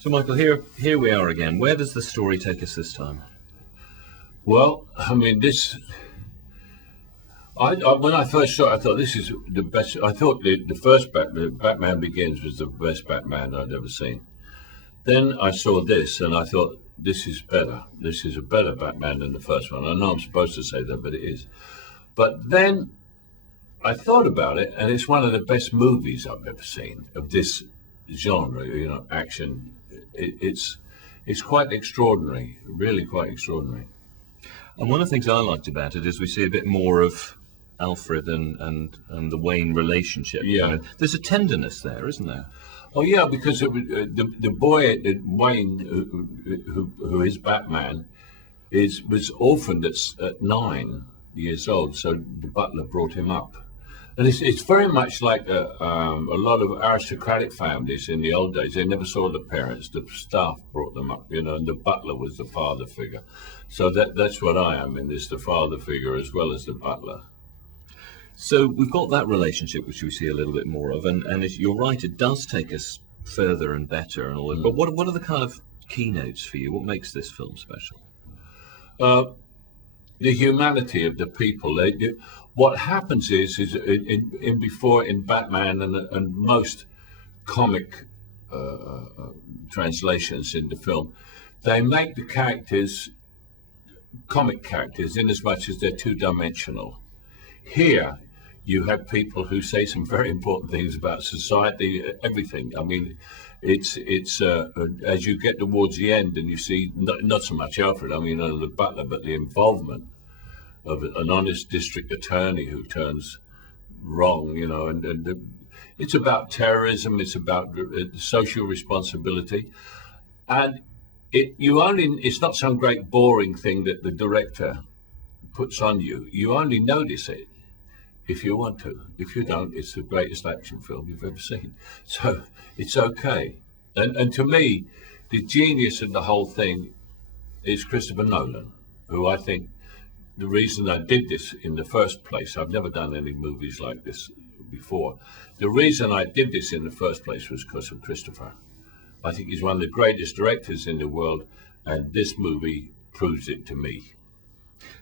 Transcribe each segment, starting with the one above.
So, Michael, here we are again. Where does the story take us this time? Well, I mean, when I first saw it, I thought this is the best. I thought the first Batman Begins was the best Batman I'd ever seen. Then I saw this, and I thought this is better. This is a better Batman than the first one. I know I'm supposed to say that, but it is. But then I thought about it, and it's one of the best movies I've ever seen of this genre. Action. It's quite extraordinary, really quite extraordinary. And one of the things I liked about it is we see a bit more of Alfred and the Wayne relationship. Yeah. There's a tenderness there, isn't there? Oh yeah, because the boy Wayne, who is Batman, was orphaned at 9 years old. So the butler brought him up, and it's very much like a lot of aristocratic families in the old days. They never saw the parents; the staff brought them up, and the butler was the father figure. So that's what I am in this: the father figure as well as the butler. So we've got that relationship, which we see a little bit more of, and you're right, it does take us further and better and all that. But what are the kind of keynotes for you? What makes this film special? The humanity of the people. What happens is in Batman and most comic translations in the film, they make the characters comic characters in as much as they're two-dimensional. Here, you have people who say some very important things about society, everything. I mean, it's as you get towards the end and you see not so much Alfred, I mean, the butler, but the involvement of an honest district attorney who turns wrong, and it's about terrorism, it's about social responsibility, and it's not some great boring thing that the director puts on you. You only notice it if you want to. If you don't, it's the greatest action film you've ever seen. So it's okay. And to me, the genius of the whole thing is Christopher Nolan, who I think the reason I did this in the first place, I've never done any movies like this before. The reason I did this in the first place was because of Christopher. I think he's one of the greatest directors in the world, and this movie proves it to me.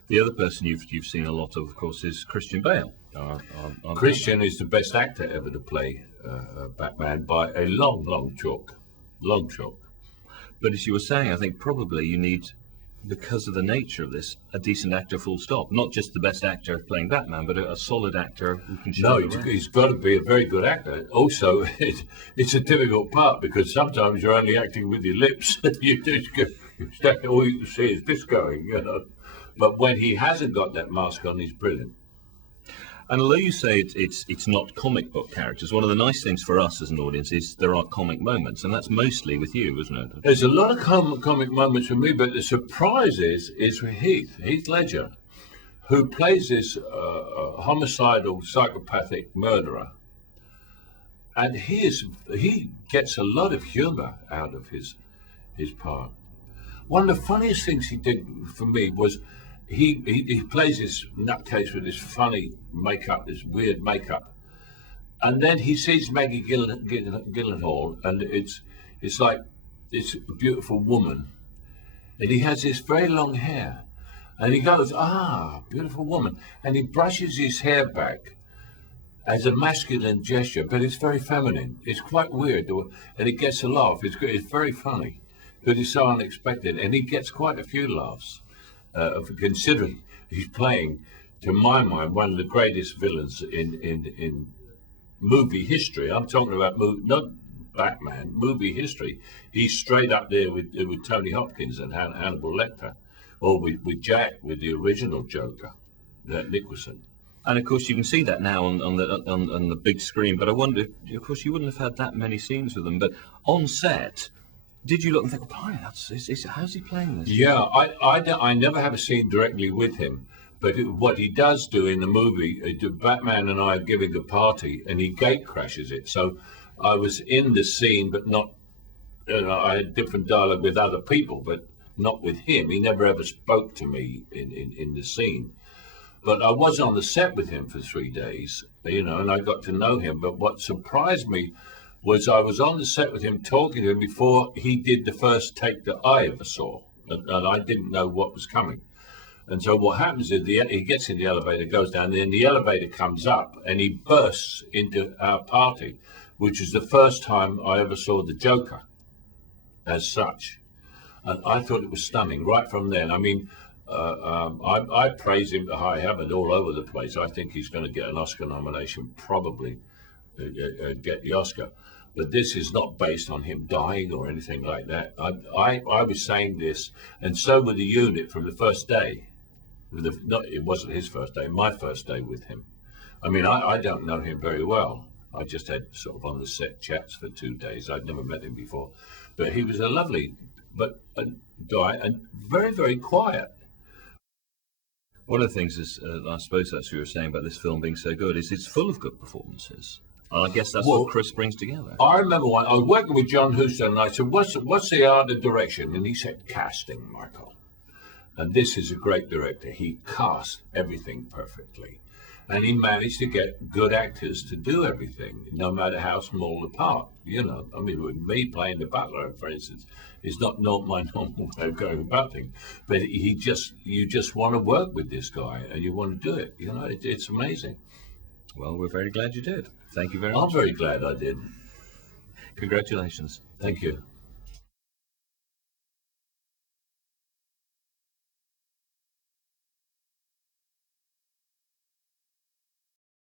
The other person you've seen a lot of course, is Christian Bale. Christian is the best actor ever to play Batman by a long chalk. But as you were saying, I think probably you need, because of the nature of this, a decent actor full stop. Not just the best actor playing Batman, but a solid actor who can show. No, he's got to be a very good actor. Also, it's a difficult part because sometimes you're only acting with your lips. You just all you can see is this going, But when he hasn't got that mask on, he's brilliant. And although you say it's not comic book characters, one of the nice things for us as an audience is there are comic moments, and that's mostly with you, isn't it? There's a lot of comic moments for me, but the surprise is with Heath Ledger, who plays this homicidal, psychopathic murderer, and he gets a lot of humour out of his part. One of the funniest things he did for me was he plays this nutcase with this funny makeup, this weird makeup, and then he sees Maggie Gyllenhaal, and it's like this beautiful woman, and he has this very long hair, and he goes, beautiful woman, and he brushes his hair back as a masculine gesture, but it's very feminine. It's quite weird, and it gets a laugh. It's very funny because it's so unexpected, and he gets quite a few laughs. Considering he's playing, to my mind, one of the greatest villains in movie history. I'm talking about not Batman, movie history. He's straight up there with Tony Hopkins and Hannibal Lecter, or with Jack, with the original Joker, Nicholson. And of course, you can see that now on the big screen. But I wonder, of course, you wouldn't have had that many scenes with them. But on set, did you look and think, how's he playing this? Yeah, I never have a scene directly with him, but what he does do in the movie, Batman and I are giving a party, and he gate crashes it. So I was in the scene, but not, I had different dialogue with other people, but not with him. He never ever spoke to me in the scene. But I was on the set with him for 3 days, and I got to know him. But what surprised me was I was on the set with him talking to him before he did the first take that I ever saw, and I didn't know what was coming. And so what happens is he gets in the elevator, goes down, then the elevator comes up, and he bursts into our party, which is the first time I ever saw the Joker as such. And I thought it was stunning right from then. I mean, I praise him to high heaven all over the place. I think he's going to get an Oscar nomination, probably get the Oscar. But this is not based on him dying or anything like that. I was saying this, and so were the unit from the first day. It wasn't his first day, my first day with him. I mean, I don't know him very well. I just had sort of on the set chats for 2 days. I'd never met him before. But he was a lovely guy and very, very quiet. One of the things is, I suppose that's what you were saying about this film being so good, is it's full of good performances. And I guess that's what Chris brings together. I remember I was working with John Huston, and I said, what's the art of direction? And he said, casting, Michael. And this is a great director. He cast everything perfectly. And he managed to get good actors to do everything, no matter how small the part. You know, I mean, with me playing the butler, for instance, is not my normal way of going about things. But you just want to work with this guy, and you want to do it. You know, it's amazing. Well, we're very glad you did. Thank you very much. I'm very glad I did. Congratulations. Thank you.